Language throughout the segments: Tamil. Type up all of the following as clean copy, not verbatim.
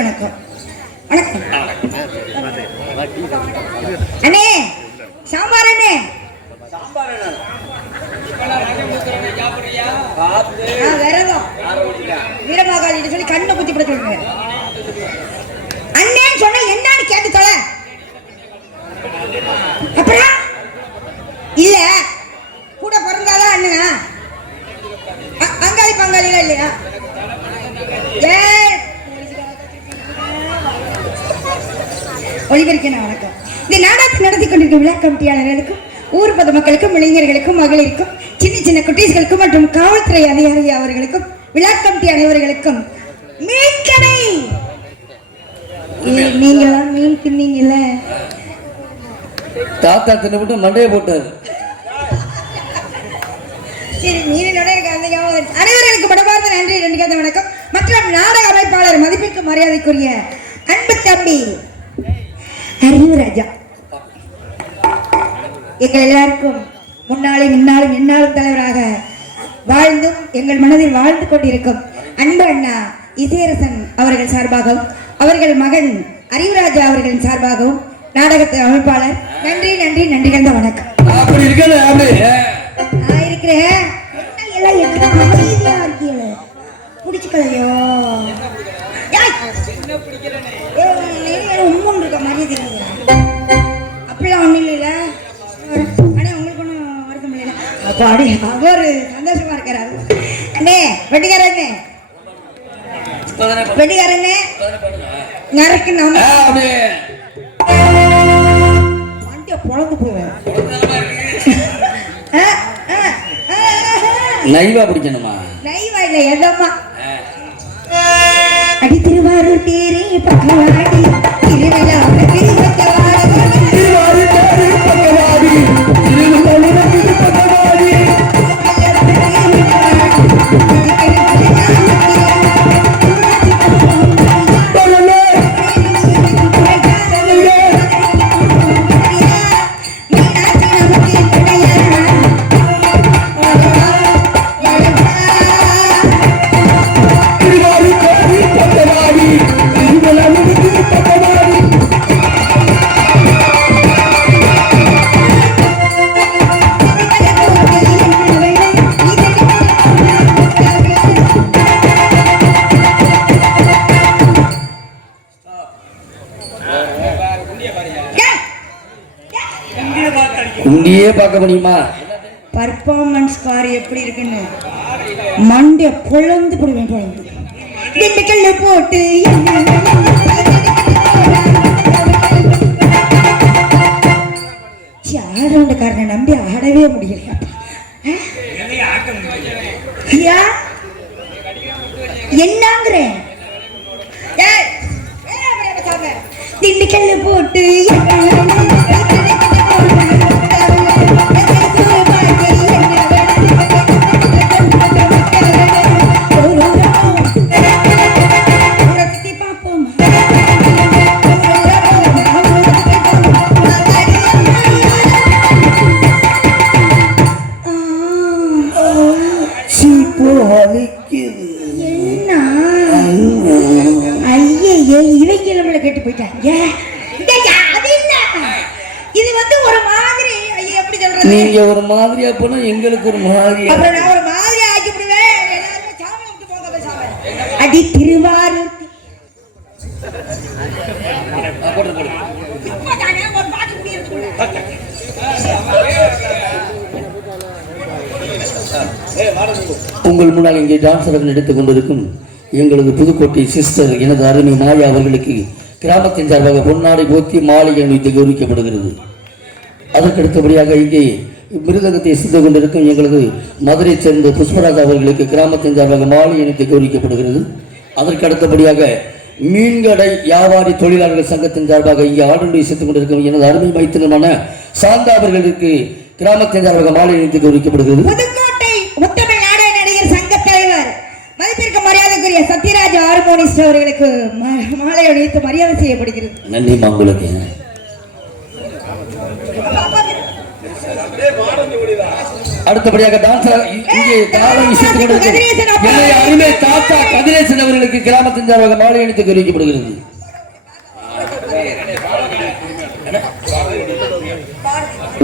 வணக்கம் வணக்கம் அண்ணே, சாம்பார் அண்ணே. விரதம் வீரமாகாளி சொல்லி கண்ணை குத்தி படுத்துருங்க. அண்ணேன்னு சொன்னா என்னன்னு கேட்டு தொலை. அப்புறம் இல்ல கூட பிறந்தாதான் அண்ணா, பங்காளி பங்காளிலாம் இல்லையா? ஒளிபரிக்க வணக்கம். இந்த நாடகத்தை நடத்தி கொண்டிருக்கும் விழா கமிட்டியாளர்களுக்கும், ஊர் பொது மக்களுக்கும், இளைஞர்களுக்கும், மகளிருக்கும், சின்ன சின்ன குட்டீஸ்களுக்கும் மற்றும் காவல்துறை அதிகாரி அவர்களுக்கும், விழா கமிட்டி அனைவர்களுக்கும் மீன்கடை. நீங்களாம் மீன் தின்னீங்கல்ல, தாத்தா தின்னு மண்டையை போட்டாரு. சரி, மீனோட அனைவர்களுக்கு மனமார்ந்த நன்றி, நன்றிக்காத வணக்கம். மற்றும் நாடக அமைப்பாளர் மதிப்பிற்கு மரியாதைக்குரிய அன்பு தம்பி அறிவுராஜா, எங்கள் எல்லாருக்கும் முன்னாலும் இந்நாளும் எந்நாளும் தலைவராக வாழ்ந்தும் எங்கள் மனதில் வாழ்ந்து கொண்டிருக்கும் அன்பு அண்ணா இசையரசன் அவர்கள் சார்பாகவும், அவர்கள் மகன் அறிவுராஜா அவர்களின் சார்பாகவும் நாடகத்தின் அமைப்பாளர் நன்றி நன்றி நன்றி கலந்த வணக்கம். இருக்கிறேன் அமைதியா இருக்கீங்கள பிடிச்சுக்கலையோ உண்மை இருக்க மாதிரி தெரியுது. அப்படிலாம் ஒன்றும் இல்லைல்ல. ஆனால் உங்களுக்கு ஒன்றும் வருத்தம் இல்லைல்ல. அப்போ அப்படி அவர் சந்தோஷமா இருக்கிறாரு. அண்ணே வெட்டிக்காரண்ணே, வெட்டிக்காரண்ணே நறுக்கு நம்ம வண்டியை பொழந்து போவேன். நைவா பிடிக்கணுமா? நைவா இல்ல, எதம்மா அடி திருவாரூர் தேரே பக்கவாடி திருவிழா இங்கேயே பார்க்க முடியுமா? பர்ஃபார்மன்ஸ் பாரு எப்படி இருக்குன்னு. மண்டே பொழந்து போடுவேன். பொழந்து திண்டுக்கல்ல போட்டு ஆடவுண்டக்காரனை நம்பி ஆடவே முடியலையா? என்னங்கிறேன் திண்டுக்கல்ல போட்டு கேட்டு போயிட்டாங்க. இது வந்து ஒரு மாதிரி எப்படி சொல்றது, நீங்க ஒரு மாதிரியா போனா எங்களுக்கு ஒரு மாதிரி, அப்புறம் நான் ஒரு மாதிரி ஆக்கி விடுவேன். எல்லாரும் சாமி விட்டு போங்க பேசாம. அடி திருவாரூர் உங்கள் முன்னால் இங்கே டான்ஸ் எடுத்துக் கொண்டிருக்கும் எங்களது புதுக்கோட்டை சிஸ்டர் எனது அருமை மாயா அவர்களுக்கு கிராமத்தின் சார்பாக பொன்னாடை போத்தி மாலை அணிவித்து கௌரவிக்கப்படுகிறது. அதற்கடுத்தபடியாக இங்கே மிருதகத்தை செய்து கொண்டிருக்கும் எங்களது மதுரை சேர்ந்த புஷ்பராஜா அவர்களுக்கு கிராமத்தின் சார்பாக மாலை அணிவித்து கௌரவிக்கப்படுகிறது. அதற்கு அடுத்தபடியாக மீன்கடை வியாபாரி தொழிலாளர்கள் சங்கத்தின் சார்பாக இங்கே ஆளுநரை சேர்த்துக் கொண்டிருக்கும் எனது அருமை மைத்திரமான சாந்தா அவர்களுக்கு கிராமத்தின் சார்பாக மாலை அணிவித்து கௌரவிக்கப்படுகிறது. புதுக்கோட்டை முத்தமிழ் நாடக நடிகர் சங்க தலைவர் மதிப்பிற்கு மரியாதைக்குரிய சத்யராஜ் ஹார்மோனிஸ்ட் அவர்களுக்கு மாலை அணிவித்து மரியாதை செய்யப்படுகிறது. நன்றி உங்களுக்கு. அடுத்தபடியாக டான்சர் இங்கே காலம் சேர்த்துக் கொண்டிருக்கும் எனது அருமை தாத்தா கதிரேசன் அவர்களுக்கு கிராமத்தின் சார்பாக மாலை அணிவித்து கௌரவிக்கப்படுகிறது.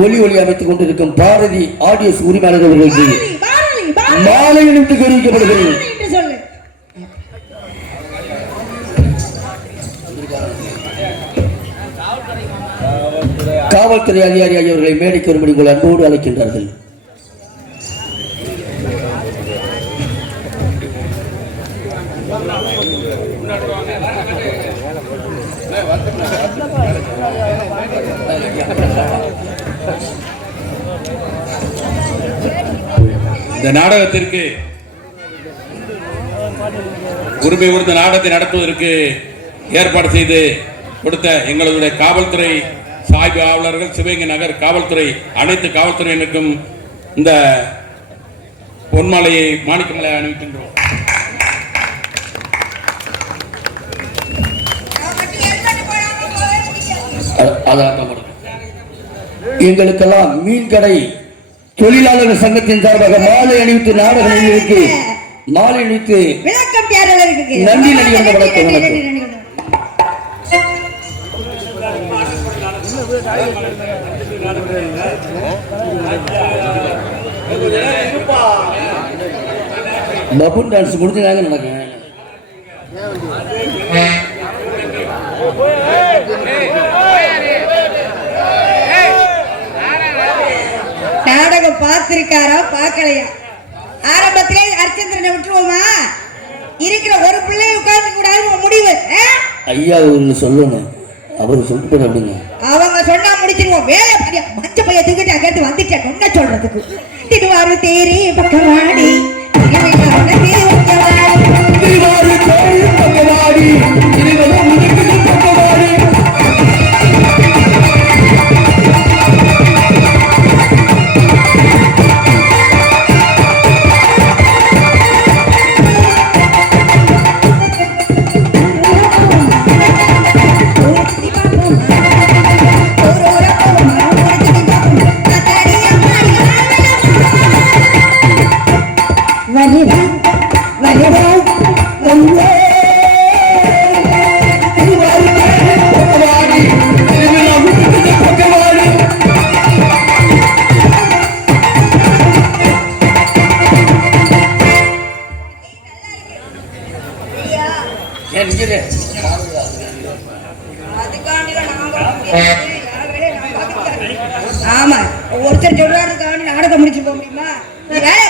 ஒலி அமைத்துக் கொண்டிருக்கும் பாரதி ஆடியோஸ் உரிமையாளர் அவர்களுக்கு மாலை அணிவித்து கௌரவிக்கப்படுகிறது. காவல்துறை அதிகாரி ஆகியவர்களை மேடைக்கு வரும்படி உங்கள் அன்போடு அழைக்கின்றார்கள். இந்த நாடகத்திற்கு உரிமை கொடுத்த நாடகத்தை நடத்துவதற்கு ஏற்பாடு செய்து கொடுத்த எங்களுடைய காவல்துறை சாய்பு ஆவலர்கள், சிவகங்கை நகர் காவல்துறை அனைத்து காவல்துறையினருக்கும் இந்த பொன்மாலையை மாணிக்கமலை அணிவிக்கின்றோம். எங்களுக்கெல்லாம் மீன்கடை தொழிலாளர்கள் சங்கத்தின் சார்பாக மாலை அணிவித்து நாடக நிகழ்ச்சிக்கு மாலை அணிவித்து நன்றி நடிகர் வணக்கம். பபுன் டான்ஸ் முடிஞ்சுதாங்க நடக்கும். நாடகம் பார்த்திருக்காரா பார்க்கலையா? ஆரம்பத்திலே அர்ச்சந்திரனை விட்டுருவோமா? இருக்கிற ஒரு பிள்ளை உட்கார்ந்து கூடாது முடிவு. ஐயா சொல்லணும், அவரு சொல்லிட்டு அப்படிங்க. அவங்க சொன்னா முடிச்சிருவோம். வேலை மஞ்ச பைய தூக்கிட்டு அங்கிட்டு வந்துட்டேன் என்ன சொல்றதுக்கு. திருவாரு தேரி பக்கவாடி ஆமா ஒருத்தர் சொல்றாரு நாடகம் முடிச்சு போக முடியுமா? வேலை